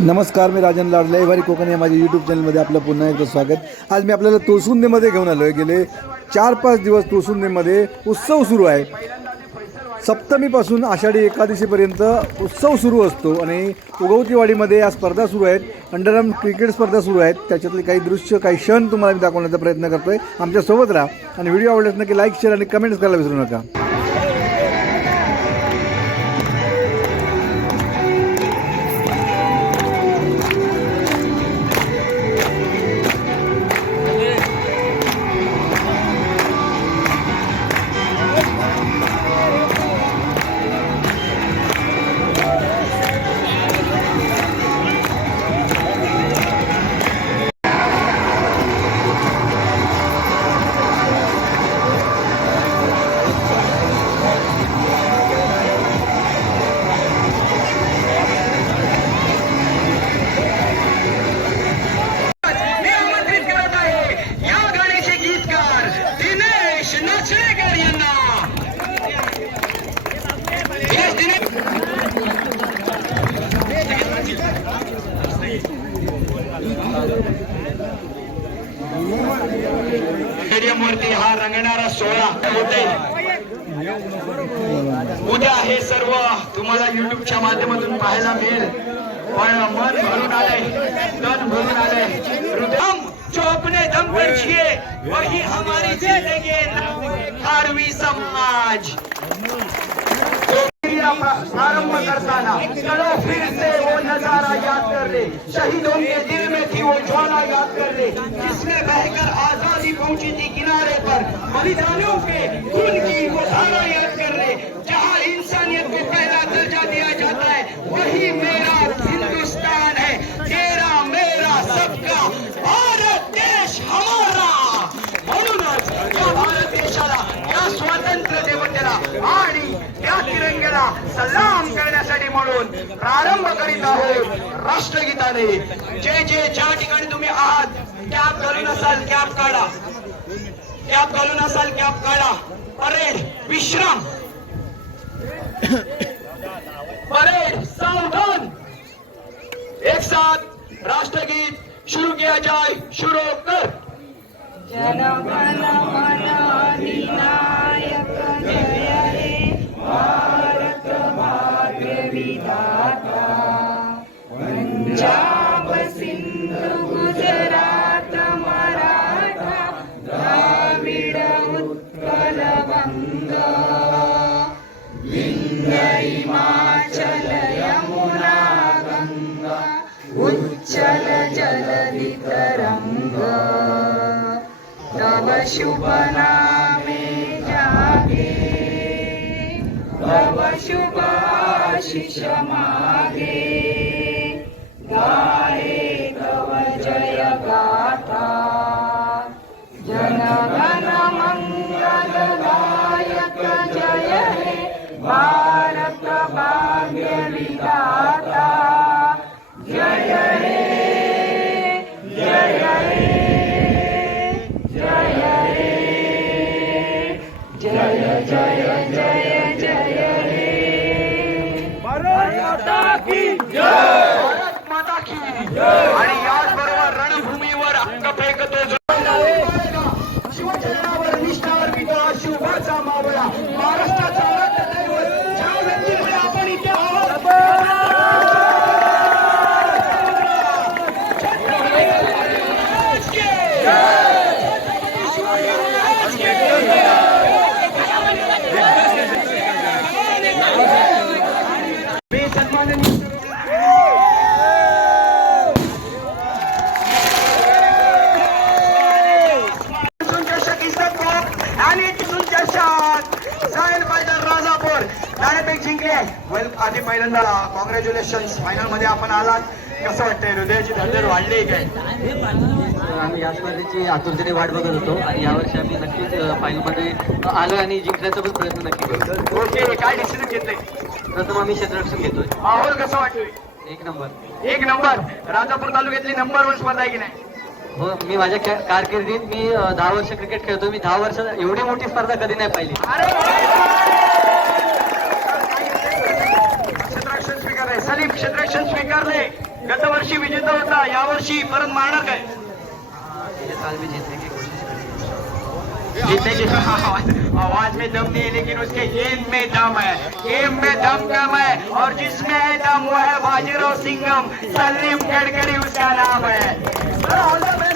नमस्कार मी राजन लाडले. एवारी कोकण या माझ्या यूट्यूब चॅनलमध्ये आपलं पुन्हा एकदा स्वागत. आज मी आपल्याला तुळसुंदेमध्ये घेऊन आलो आहे गेले चार पाच दिवस तुळसुंदेमध्ये उत्सव सुरू आहे. सप्तमीपासून आषाढी एकादशीपर्यंत उत्सव सुरू असतो आणि उगवतीवाडीमध्ये या स्पर्धा सुरू आहेत. अंडरआर्म क्रिकेट स्पर्धा सुरू आहेत. त्याच्यातले काही दृश्य काही क्षण तुम्हाला मी दाखवण्याचा प्रयत्न करतो आहे आमच्यासोबत राहा आणि व्हिडिओ आवडल्यास नक्की लाईक शेअर आणि कमेंट्स करायला विसरू नका. रंगणारा होते उद्या हे सर्व तुम्हाला युट्यूबच्या माध्यमातून पाहायला मिळेल. पण मन भरून आलंय तन भरून आलंय. हृदय जो अपने दम पर जिए वही हमारी जिंदगी आरवी समाज। प्रारंभ करताना चलो फिर से नज़ारा याद कर ले। शहीदों के दिल में थी वो ज्वाला याद कर ले। जिसमें बहकर आज़ादी पहुँची थी किनारे पर। बलिदानियों के खून की वो धारा याद कर ले। जहाँ इंसानियत को पहला दर्जा दिया जाता है, वही मेरा हिंदुस्तान है। तेरा मेरा सबका भारत देश हमारा। म्हणूनच या भारत देशाला या स्वातंत्र्य देवतेला? आणि तिरंग्याला करण्यासाठी म्हणून प्रारंभ करीत आहोत राष्ट्रगीताने. जे जे ज्या ठिकाणी तुम्ही आहात कॅप घालून असाल कॅप काढा. कॅप घालून असाल कॅप काढा. परेड विश्राम. परेड सावधान. एक साथ राष्ट्रगीत शुरू किया जाय. शुरू कर. जनगण पंजाब सिंध गुजरात मराठा द्राविड उत्कल बंग विंध्य हिमाचल यमुना गंगा उच्चल जलधि रंग तव शुभ नामे जागे तव शुभ आशिष मागे। गाये तव जय गाथा जनगण मंगल दायक जय हे भारत भाग्य विधाता जय हे जय हे जय हे जय जय जय जय हे माता की भारत माता की आणि याचबरोबर रणभूमीवर हक्क फेकतो जो शिवचरणावर निष्ठावर पितो हा शिवभाचा मावळा महाराष्ट्राचा आराध्य दैवत ज्या व्यक्तीमुळे आपण इथे आहोत मी सन्माननीय तिथून चषक इज्जत कोप आणि चषक जाईल पाहिजे राजापूर. नाणेफेक जिंकले वेल आधी पहिल्यांदा कॉंग्रॅच्युलेशन फायनलमध्ये आपण आलात. कसं वाटतंय? हृदयाची धडधड वाढली काय? आम्ही या स्पर्धेची आतुरतेने वाट बघत होतो आणि यावर्षी आम्ही नक्कीच फायनलमध्ये आलो आणि जिंकण्याचा पण प्रयत्न नक्की करू. ओके काय डिसिजन घेतले प्रथम आम्ही क्षेत्ररक्षण घेतोय. माहोल कसं वाटतोय? एक नंबर. एक नंबर. राजापूर तालुक्यातली नंबर वन स्पर्धा आहे की नाही? हो मी माझ्या कारकिर्दीत मी दहा वर्ष क्रिकेट खेळतो. मी दहा वर्ष एवढी मोठी स्पर्धा कधी नाही पाहिली. क्षेत्ररक्षण स्वीकारले सलीम क्षेत्ररक्षण स्वीकारले गतवर्षी विजेता होता यावर्षी परत मारणार काय? ये साल भी की आवाज़ आवाज़ में दम नहीं है लेकिन उसके गेम में दम है। गेम में दम कम है, और जिसमें है दम, वो है बाजीराव सिंगम सलीम गडकरी उसका नाम है।